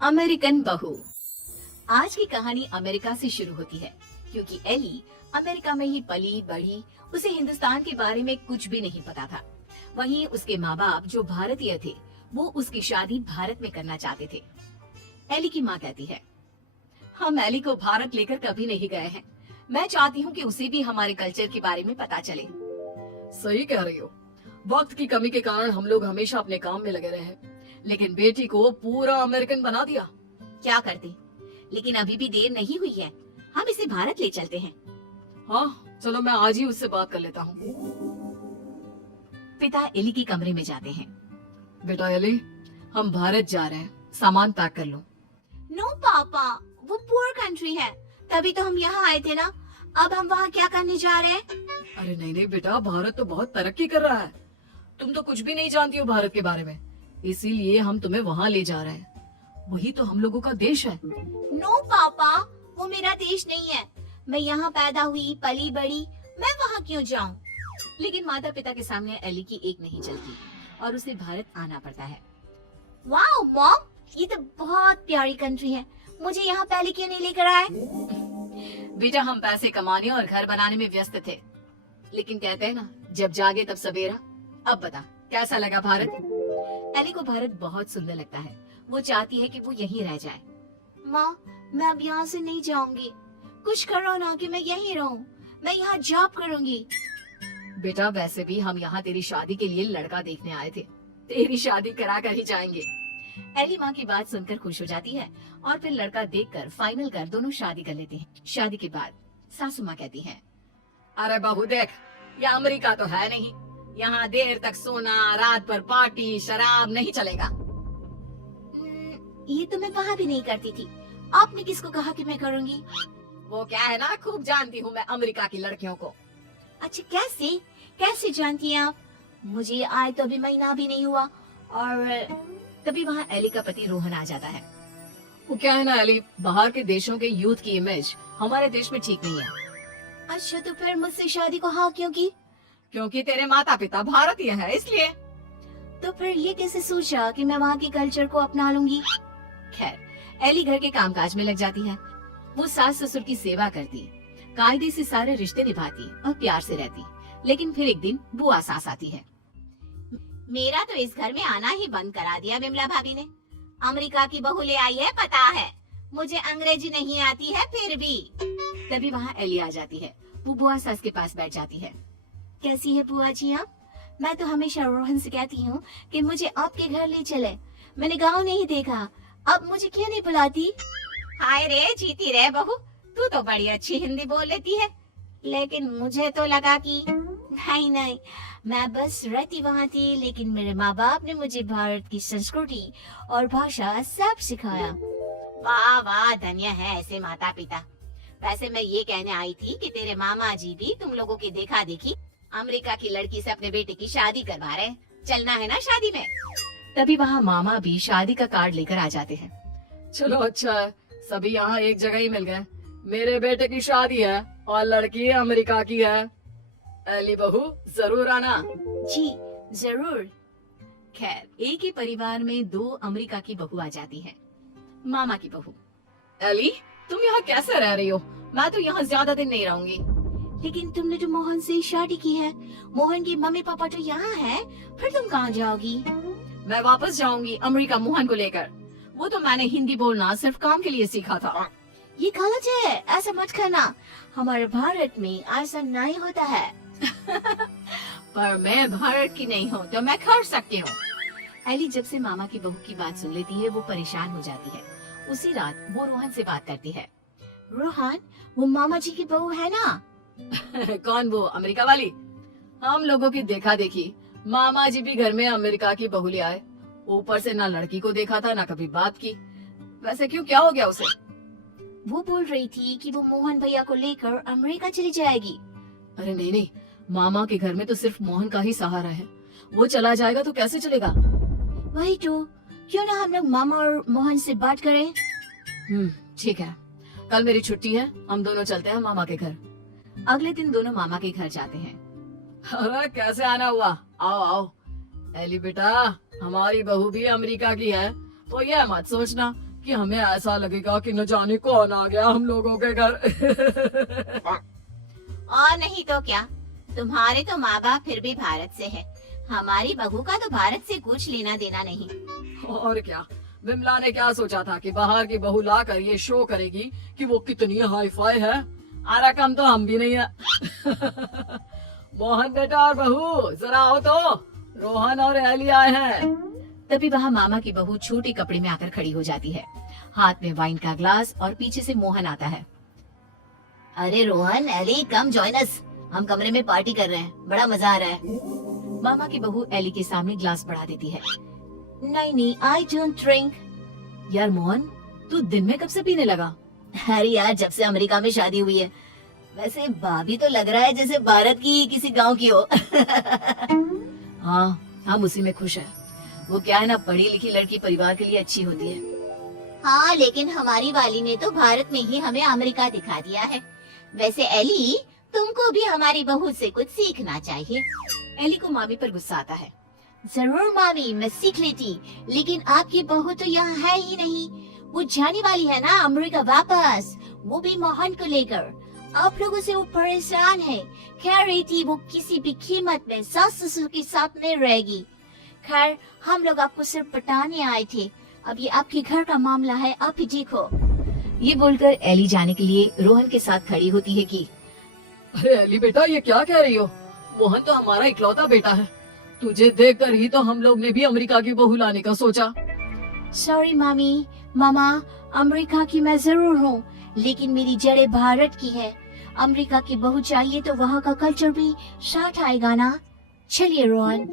American बहू। आज की कहानी अमेरिका से शुरू होती है क्योंकि एली अमेरिका में ही पली बढ़ी। उसे हिंदुस्तान के बारे में कुछ भी नहीं पता था। वहीं उसके माँ बाप जो भारतीय थे वो उसकी शादी भारत में करना चाहते थे। एली की माँ कहती है, हम एली को भारत लेकर कभी नहीं गए हैं। मैं चाहती हूँ कि उसे भी हमारे कल्चर के बारे में पता चले। सही कह रही हो। वक्त की कमी के कारण हम लोग हमेशा अपने काम में लगे रहे, लेकिन बेटी को पूरा अमेरिकन बना दिया। क्या करते, लेकिन अभी भी देर नहीं हुई है। हम इसे भारत ले चलते हैं। हाँ चलो, मैं आज ही उससे बात कर लेता हूँ। पिता एली के कमरे में जाते हैं। बेटा एली, हम भारत जा रहे हैं, सामान पैक कर लो। नो पापा, वो पुअर कंट्री है, तभी तो हम यहाँ आए थे ना। अब हम वहाँ क्या करने जा रहे हैं? अरे नहीं नहीं बेटा, भारत तो बहुत तरक्की कर रहा है। तुम तो कुछ भी नहीं जानती हो भारत के बारे में, इसीलिए हम तुम्हें वहाँ ले जा रहे हैं। वही तो हम लोगों का देश है। नो पापा, वो मेरा देश नहीं है। मैं यहाँ पैदा हुई पली बड़ी, मैं वहाँ क्यों जाऊँ? लेकिन माता पिता के सामने एली की एक नहीं चलती और उसे भारत आना पड़ता है। वाओ मॉम, ये तो बहुत प्यारी कंट्री है। मुझे यहाँ पहले क्यों नहीं लेकर आए? बेटा, हम पैसे कमाने और घर बनाने में व्यस्त थे, लेकिन कहते हैं ना, जब जागे तब सवेरा। अब बता, कैसा लगा भारत? एली को भारत बहुत सुंदर लगता है। वो चाहती है कि वो यहीं रह जाए। माँ, मैं अब यहाँ से नहीं जाऊंगी। कुछ करो ना कि मैं यहीं रहूं। मैं यहाँ जॉब करूंगी। बेटा, वैसे भी हम यहाँ तेरी शादी के लिए लड़का देखने आए थे। तेरी शादी करा कर ही जाएंगे। एली माँ की बात सुनकर खुश हो जाती है और फिर लड़का देखकर फाइनल कर दोनों शादी कर लेते हैं। शादी के बाद सासू माँ कहती है, अरे बहू देख, ये अमेरिका तो है नहीं। यहाँ देर तक सोना, रात भर पार्टी, शराब नहीं चलेगा। ये तो मैं वहाँ भी नहीं करती थी। आपने किसको कहा कि मैं करूँगी? वो क्या है ना, खूब जानती हूँ मैं अमेरिका की लड़कियों को। अच्छा, कैसे जानती हैं आप? मुझे आए तो अभी महीना भी नहीं हुआ। और तभी वहाँ एली का पति रोहन आ जाता है। वो क्या है ना एली, बाहर के देशों के यूथ की इमेज हमारे देश में ठीक नहीं है। अच्छा, तो फिर मुझसे शादी को हाँ क्यों की? क्योंकि तेरे माता पिता भारतीय है, इसलिए। तो फिर ये कैसे सोचा कि मैं वहाँ के कल्चर को अपना लूंगी? खैर, एली घर के कामकाज में लग जाती है। वो सास ससुर की सेवा करती, कायदे से सारे रिश्ते निभाती और प्यार से रहती। लेकिन फिर एक दिन बुआ सास आती है। मेरा तो इस घर में आना ही बंद करा दिया विमला भाभी ने। अमेरिका की बहू ले आई है, पता है। मुझे अंग्रेजी नहीं आती है फिर भी। तभी वहाँ एली आ जाती है। वो बुआ सास के पास बैठ जाती है। कैसी है बुआ जी आप? मैं तो हमेशा रोहन से कहती हूँ कि मुझे आपके घर ले चले। मैंने गाँव नहीं देखा, अब मुझे क्यों नहीं बुलाती? हाय रे, जीती रहे बहू, तू तो बड़ी अच्छी हिंदी बोल लेती है। लेकिन मुझे तो लगा कि नहीं, मैं बस रहती वहाँ थी, लेकिन मेरे माँ बाप ने मुझे भारत की संस्कृति और भाषा सब सिखाया। वाह वाह, धन्य है ऐसे माता पिता। वैसे मैं ये कहने आई थी कि तेरे मामा जी भी तुम लोगों की देखा देखी अमेरिका की लड़की से अपने बेटे की शादी करवा रहे। चलना है ना शादी में? तभी वहाँ मामा भी शादी का कार्ड लेकर आ जाते हैं। चलो अच्छा है, सभी यहाँ एक जगह ही मिल गए। मेरे बेटे की शादी है और लड़की अमेरिका की है। एली बहू, जरूर आना। जी जरूर। खैर, एक ही परिवार में दो अमेरिका की बहू आ जाती है। मामा की बहू, एली तुम यहाँ कैसे रह रही हो? मैं तो यहाँ ज्यादा दिन नहीं रहूंगी। लेकिन तुमने तो मोहन से शादी की है। मोहन की मम्मी पापा तो यहाँ हैं, फिर तुम कहाँ जाओगी? मैं वापस जाऊंगी अमेरिका मोहन को लेकर। वो तो मैंने हिंदी बोलना सिर्फ काम के लिए सीखा था। ये गलत है, ऐसा मत करना। हमारे भारत में ऐसा नहीं होता है। पर मैं भारत की नहीं हूँ तो मैं कर सकती हूँ। एली जब से मामा की बहू की बात सुन लेती है वो परेशान हो जाती है। उसी रात वो रोहन से बात करती है। रोहन, वो मामा जी की बहू है ना? कौन वो, अमेरिका वाली? हम लोगों की देखा देखी मामा जी भी घर में अमेरिका की बहू ले आए। ऊपर से ना लड़की को देखा था ना कभी बात की। वैसे क्यों, क्या हो गया उसे? वो बोल रही थी कि वो मोहन भैया को लेकर अमेरिका चली जाएगी। अरे नहीं, मामा के घर में तो सिर्फ मोहन का ही सहारा है। वो चला जाएगा तो कैसे चलेगा? वही तो, क्यों ना हम लोग मामा और मोहन से बात करें? ठीक है, कल मेरी छुट्टी है, हम दोनों चलते हैं मामा के घर। अगले दिन दोनों मामा के घर जाते हैं। अरे कैसे आना हुआ, आओ आओ। एली बेटा, हमारी बहू भी अमेरिका की है, तो ये मत सोचना कि हमें ऐसा लगेगा कि न जाने कौन आ गया हम लोगों के घर। और नहीं तो क्या, तुम्हारे तो माँ बाप फिर भी भारत से है, हमारी बहू का तो भारत से कुछ लेना देना नहीं। और क्या, विमला ने क्या सोचा था कि बाहर की बहू लाकर ये शो करेगी कि वो कितनी हाई फाई है। आरा कम तो हम भी नहीं है। मोहन बेटा और बहू जरा आओ तो, रोहन और एली आए हैं। तभी वहाँ मामा की बहू छोटे कपड़े में आकर खड़ी हो जाती है, हाथ में वाइन का ग्लास, और पीछे से मोहन आता है। अरे Rohan, Ellie, come join us, हम कमरे में पार्टी कर रहे हैं, बड़ा मजा आ रहा है। मामा की बहू एली के सामने ग्लास बढ़ा देती है। नहीं, आई डोंट ड्रिंक। यार मोहन, तू दिन में कब से पीने लगा? अरे यार, जब से अमेरिका में शादी हुई है। वैसे भाभी तो लग रहा है जैसे भारत की किसी गांव की हो। हाँ, हम उसी में खुश हैं। वो क्या है ना, पढ़ी लिखी लड़की परिवार के लिए अच्छी होती है। हाँ, लेकिन हमारी वाली ने तो भारत में ही हमें अमेरिका दिखा दिया है। वैसे एली, तुमको भी हमारी बहू से कुछ सीखना चाहिए। एली को मामी पर गुस्सा आता है। जरूर मामी, मैं सीख लेती, लेकिन आपकी बहू तो यहाँ है ही नहीं। वो जाने वाली है ना अमेरिका वापस, वो भी मोहन को लेकर। आप लोगों से वो परेशान है, कह रही थी वो किसी भी कीमत में सास ससुर के साथ नहीं रहेगी। खैर, हम लोग आपको सिर्फ पटाने आए थे, अब ये आपके घर का मामला है, आप ही देखो। ये बोलकर एली जाने के लिए रोहन के साथ खड़ी होती है कि अरे एली बेटा, ये क्या कह रही हो? मोहन तो हमारा इकलौता बेटा है। तुझे देखकर ही तो हम लोग ने भी अमेरिका की बहू लाने का सोचा। सॉरी मामी, मामा, अमेरिका की मैं जरूर हूँ, लेकिन मेरी जड़ें भारत की है। अमेरिका की बहू चाहिए तो वहाँ का कल्चर भी साथ आएगा ना। चलिए रोहन।